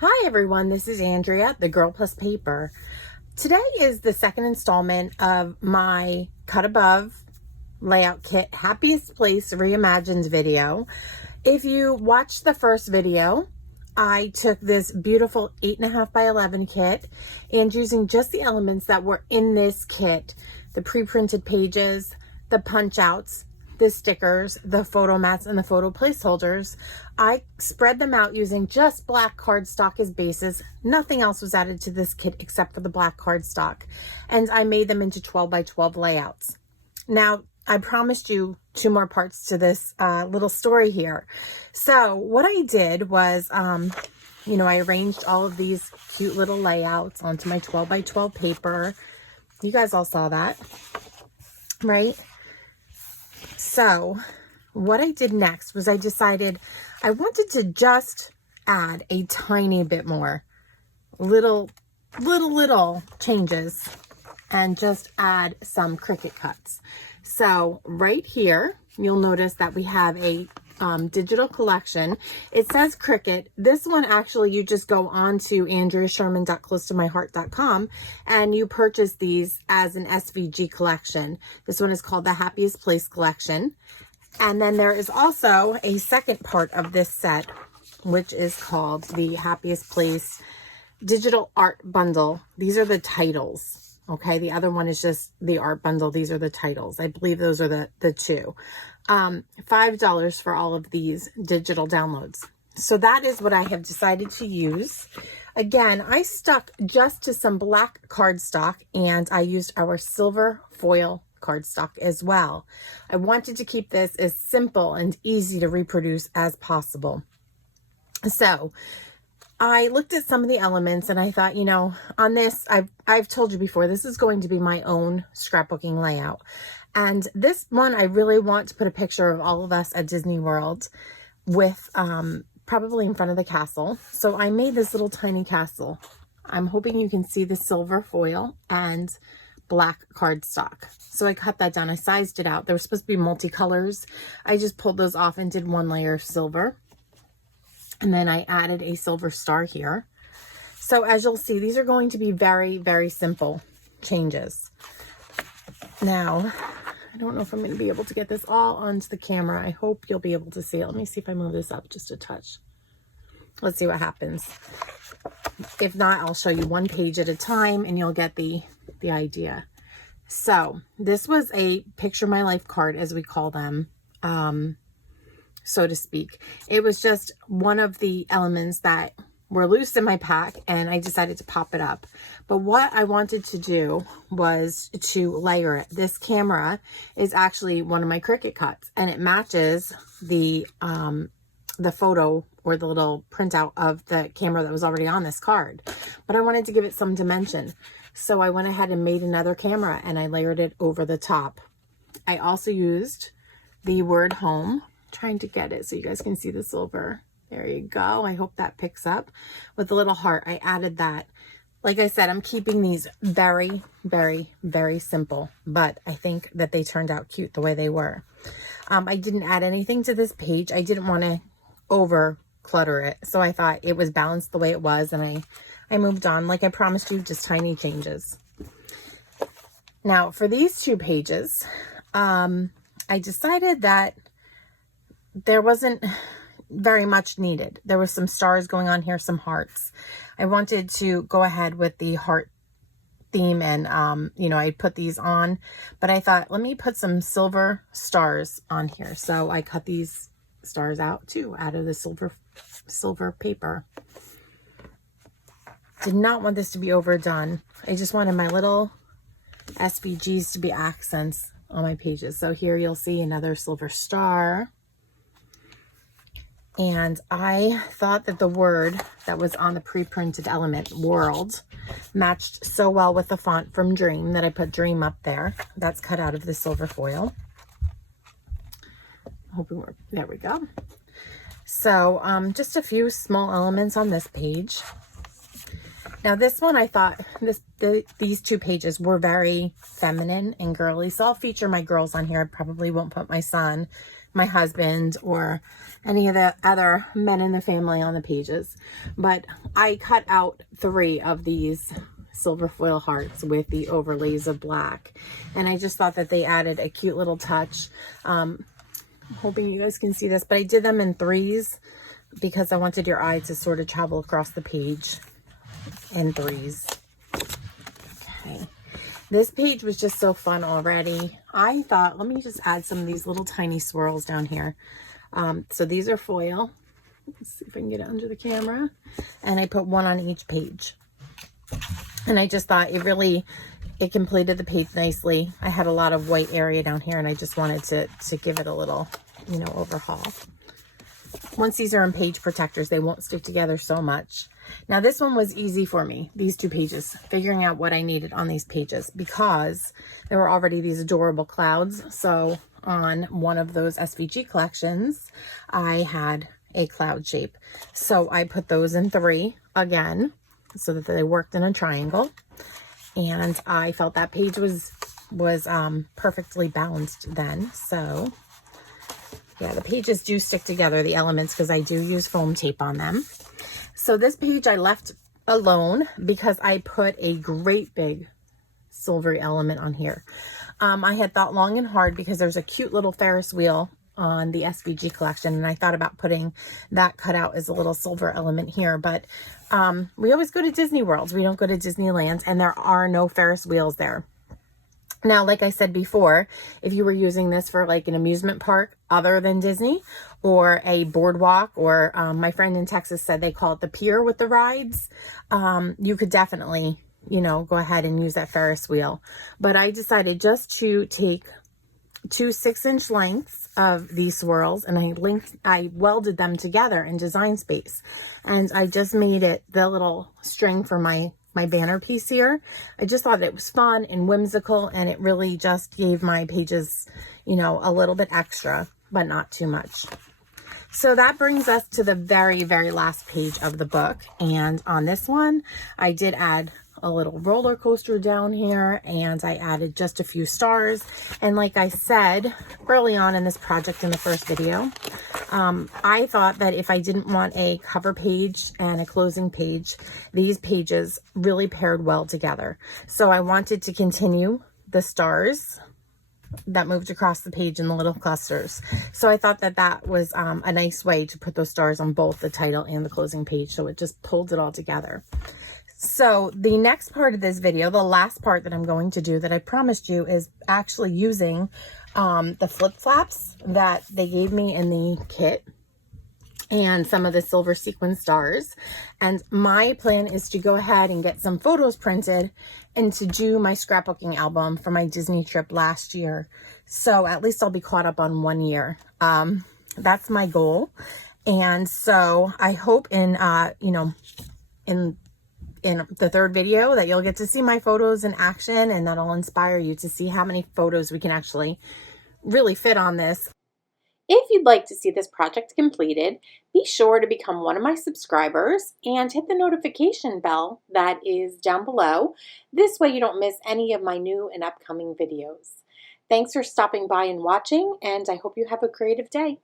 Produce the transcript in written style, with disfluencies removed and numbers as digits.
Hi everyone, this is Andrea, the Girl Plus Paper. Today is the second installment of my Cut Above layout kit Happiest Place Reimagined video. If you watched the first video, I took this beautiful 8.5 by 11 kit and using just the elements that were in this kit, the pre-printed pages, the punch outs, the stickers, the photo mats, and the photo placeholders, I spread them out using just black cardstock as bases. Nothing else was added to this kit except for the black cardstock. And I made them into 12 by 12 layouts. Now, I promised you 2 more parts to this little story here. So what I did was, I arranged all of these cute little layouts onto my 12 by 12 paper. You guys all saw that, right? So what I did next was I decided I wanted to just add a tiny bit more, little changes and just add some Cricut cuts. So right here, you'll notice that we have a digital collection. It says Cricut. This one, actually, you just go on to andreasherman.closetomyheart.com and you purchase these as an SVG collection. This one is called the Happiest Place collection. And then there is also a second part of this set, which is called the Happiest Place Digital Art Bundle. These are the titles. Okay, the other one is just the art bundle. These are the titles. I believe those are the two. $5 for all of these digital downloads. So that is what I have decided to use. Again, I stuck just to some black cardstock and I used our silver foil cardstock as well. I wanted to keep this as simple and easy to reproduce as possible. So I looked at some of the elements and I thought, on this, I've told you before, this is going to be my own scrapbooking layout. And this one, I really want to put a picture of all of us at Disney World with probably in front of the castle. So I made this little tiny castle. I'm hoping you can see the silver foil and black cardstock. So I cut that down. I sized it out. They were supposed to be multicolors. I just pulled those off and did 1 layer of silver. And then I added a silver star here. So as you'll see, these are going to be very, very simple changes. Now, I don't know if I'm going to be able to get this all onto the camera. I hope you'll be able to see it. Let me see if I move this up just a touch. Let's see what happens. If not, I'll show you one page at a time and you'll get the idea. So this was a picture my life card, as we call them. So to speak. It was just one of the elements that were loose in my pack and I decided to pop it up. But what I wanted to do was to layer it. This camera is actually one of my Cricut cuts and it matches the photo or the little printout of the camera that was already on this card. But I wanted to give it some dimension. So I went ahead and made another camera and I layered it over the top. I also used the word home. Trying to get it so you guys can see the silver. There you go. I hope that picks up. With the little heart, I added that. Like I said, I'm keeping these very, very, very simple, but I think that they turned out cute the way they were. I didn't add anything to this page. I didn't want to over clutter it. So I thought it was balanced the way it was. And I moved on. Like I promised you, just tiny changes. Now for these 2 pages, I decided that there wasn't very much needed. There was some stars going on here, some hearts. I wanted to go ahead with the heart theme and, I put these on, but I thought, let me put some silver stars on here. So I cut these stars out too, out of the silver paper. Did not want this to be overdone. I just wanted my little SVGs to be accents on my pages. So here you'll see another silver star. And I thought that the word that was on the pre-printed element, world, matched so well with the font from Dream that I put Dream up there. That's cut out of the silver foil. There we go. So just a few small elements on this page. Now this one, I thought these 2 pages were very feminine and girly. So I'll feature my girls on here. I probably won't put my son. my husband or any of the other men in the family on the pages. But I cut out 3 of these silver foil hearts with the overlays of black, and I just thought that they added a cute little touch. I'm hoping you guys can see this, but I did them in 3s because I wanted your eye to sort of travel across the page in 3s. Okay, this page was just so fun already. I thought, let me just add some of these little tiny swirls down here. So these are foil. Let's see if I can get it under the camera. And I put 1 on each page. And I just thought it completed the page nicely. I had a lot of white area down here, and I just wanted to give it a little, you know, overhaul. Once these are in page protectors, they won't stick together so much. Now this one was easy for me, these 2 pages, figuring out what I needed on these pages, because there were already these adorable clouds. So on one of those SVG collections, I had a cloud shape. So I put those in 3 again, so that they worked in a triangle. And I felt that page was perfectly balanced then. So yeah, the pages do stick together, the elements, because I do use foam tape on them. So this page I left alone because I put a great big silvery element on here. I had thought long and hard because there's a cute little Ferris wheel on the SVG collection, and I thought about putting that cut out as a little silver element here, but we always go to Disney Worlds. We don't go to Disneyland, and there are no Ferris wheels there. Now, like I said before, if you were using this for like an amusement park other than Disney, or a boardwalk, or my friend in Texas said they call it the pier with the rides, you could definitely, you know, go ahead and use that Ferris wheel. But I decided just to take 2 6-inch lengths of these swirls, and I welded them together in Design Space, and I just made it the little string for my banner piece here. I just thought it was fun and whimsical, and it really just gave my pages, you know, a little bit extra, but not too much. So that brings us to the very, very last page of the book. And on this one, I did add a little roller coaster down here, and I added just a few stars. And like I said early on in this project in the first video, I thought that if I didn't want a cover page and a closing page, these pages really paired well together. So I wanted to continue the stars that moved across the page in the little clusters. So I thought that that was a nice way to put those stars on both the title and the closing page. So it just pulled it all together. So the next part of this video, the last part that I'm going to do that I promised you, is actually using the flip flaps that they gave me in the kit and some of the silver sequin stars. And my plan is to go ahead and get some photos printed and to do my scrapbooking album for my Disney trip last year. So at least I'll be caught up on 1 year. That's my goal. And so I hope in the 3rd video that you'll get to see my photos in action, and that'll inspire you to see how many photos we can actually really fit on this. If you'd like to see this project completed, be sure to become one of my subscribers and hit the notification bell that is down below. This way you don't miss any of my new and upcoming videos. Thanks for stopping by and watching, and I hope you have a creative day.